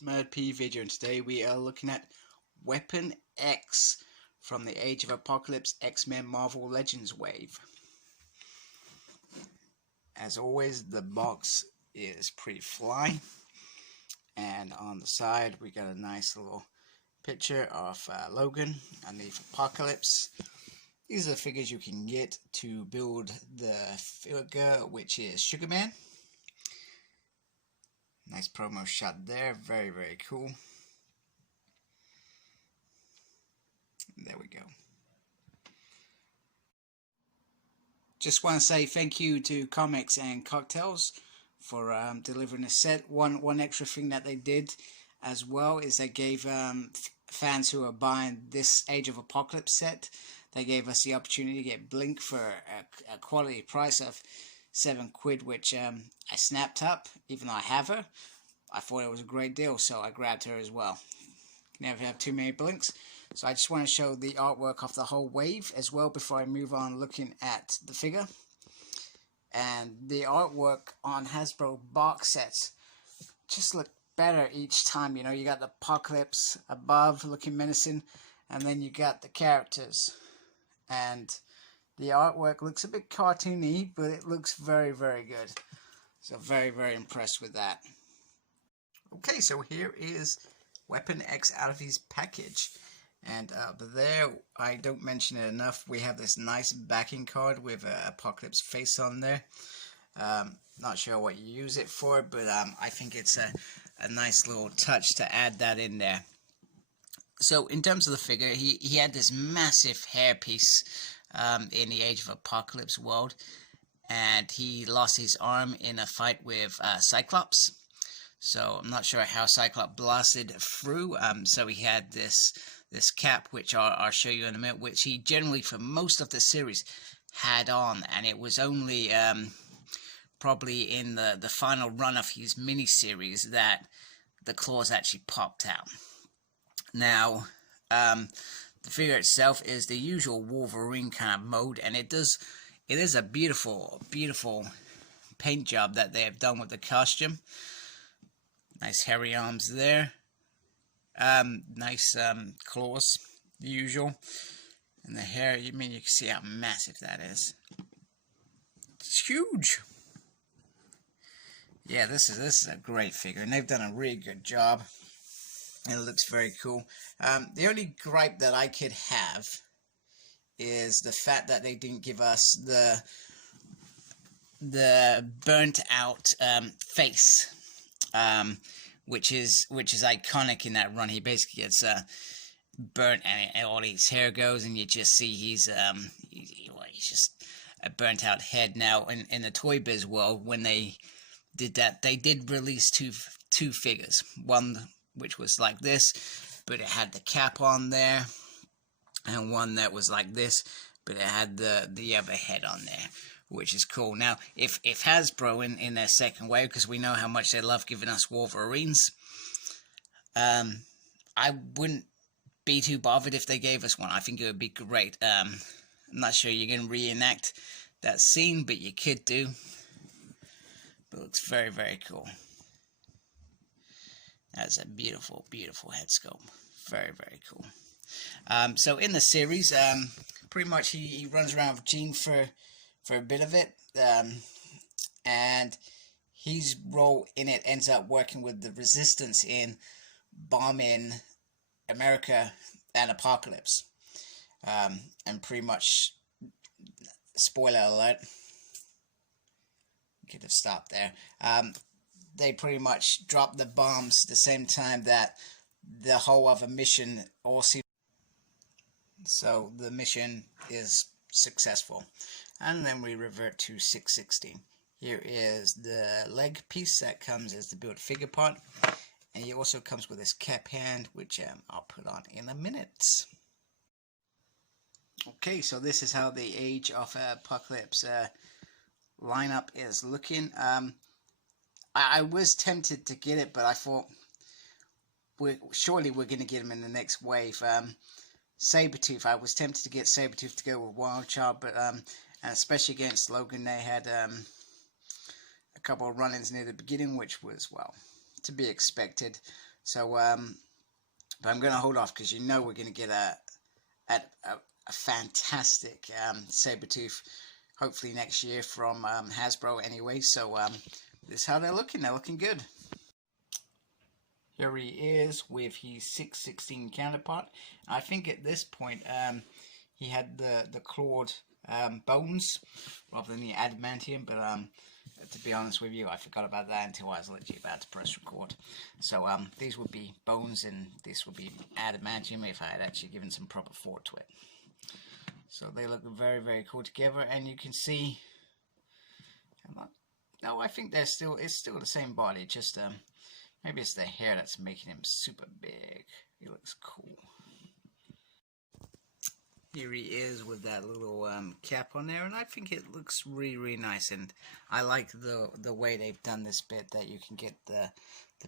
Smurd P video, and today we are looking at Weapon X from the Age of Apocalypse X-Men Marvel Legends wave. As always, the box is pretty fly, and on the side we got a nice little picture of Logan underneath Apocalypse. These are the figures you can get to build the figure, which is Sugar Man. Nice promo shot there, very cool. There we go. Just want to say thank you to Comics and Cocktails for delivering a set. One extra thing that they did as well is they gave fans who are buying this Age of Apocalypse set, they gave us the opportunity to get Blink for a quality price of £7, which I snapped up, even though I have her. I thought it was a great deal, so I grabbed her as well. Never have too many Blinks. So I just want to show the artwork of the whole wave as well before I move on looking at the figure. And the artwork on Hasbro box sets just look better each time. You know, you got the Apocalypse above looking menacing, and then you got the characters. And the artwork looks a bit cartoony, but it looks very good. So very impressed with that. Okay, so here is Weapon X out of his package. And there, I don't mention it enough, we have this nice backing card with an Apocalypse face on there. Not sure what you use it for, but I think it's a nice little touch to add that in there. So in terms of the figure, he had this massive hairpiece in the Age of Apocalypse world, and he lost his arm in a fight with Cyclops. So I'm not sure how Cyclops blasted through. So he had this cap, which I'll show you in a minute, which he generally for most of the series had on, and it was only probably in the final run of his mini-series that the claws actually popped out. Now, the figure itself is the usual Wolverine kind of mode, and it is a beautiful paint job that they have done with the costume. Nice hairy arms there. Nice claws, the usual. And the hair, you can see how massive that is. It's huge. Yeah, this is a great figure, and they've done a really good job. And it looks very cool. The only gripe that I could have is the fact that they didn't give us the burnt out face, which is iconic in that run. He basically gets burnt, and all his hair goes, and you just see he's just a burnt out head. Now in the Toy Biz world, when they did that, they did release two figures. One which was like this, but it had the cap on there, and one that was like this, but it had the other head on there, which is cool. Now, if Hasbro in their second wave, because we know how much they love giving us Wolverines, I wouldn't be too bothered if they gave us one. I think it would be great. I'm not sure you're going to reenact that scene, but you could do. But it looks very cool. That's a beautiful head sculpt. Very cool. So in the series, pretty much he runs around with Jean for a bit of it, and his role in it ends up working with the Resistance in bombing America and Apocalypse. And pretty much, spoiler alert, could have stopped there. They pretty much dropped the bombs the same time that the whole of a mission all seemed. So the mission is successful. And then we revert to 616. Here is the leg piece that comes as the built figure part. And it also comes with this cap hand, which I'll put on in a minute. Okay, so this is how the Age of Apocalypse lineup is looking. I was tempted to get it, but I thought surely we're going to get him in the next wave. Sabretooth, I was tempted to get Sabretooth to go with Wildchild, but and especially against Logan, they had a couple of run-ins near the beginning, which was, well, to be expected. So but I'm going to hold off because we're going to get a fantastic Sabretooth hopefully next year from Hasbro anyway. So this is how they're looking. They're looking good. Here he is with his 616 counterpart. I think at this point he had the clawed bones rather than the adamantium, but to be honest with you, I forgot about that until I was literally about to press record. So these would be bones and this would be adamantium if I had actually given some proper thought to it. So they look very, very cool together, and you can see, no, I think it's still the same body, just maybe it's the hair that's making him super big. He looks cool. Here he is with that little cap on there, and I think it looks really, really nice. And I like the way they've done this bit, that you can get the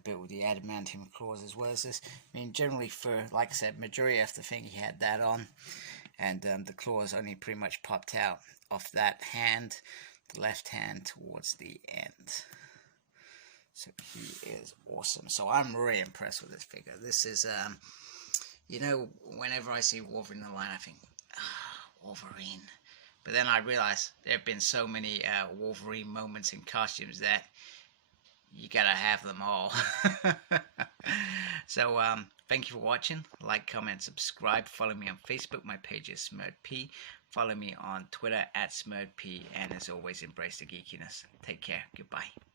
bit with the adamantium claws as well as this. I mean, generally for, like I said, majority of the thing he had that on, and the claws only pretty much popped out off that hand, the left hand towards the end. So he is awesome. So I'm really impressed with this figure. This is you know, whenever I see Wolverine in the line, I think, Wolverine. But then I realize there have been so many Wolverine moments in costumes that you gotta have them all. So thank you for watching. Like, comment, subscribe. Follow me on Facebook. My page is SmurredP. Follow me on Twitter @SmurredP. And as always, embrace the geekiness. Take care. Goodbye.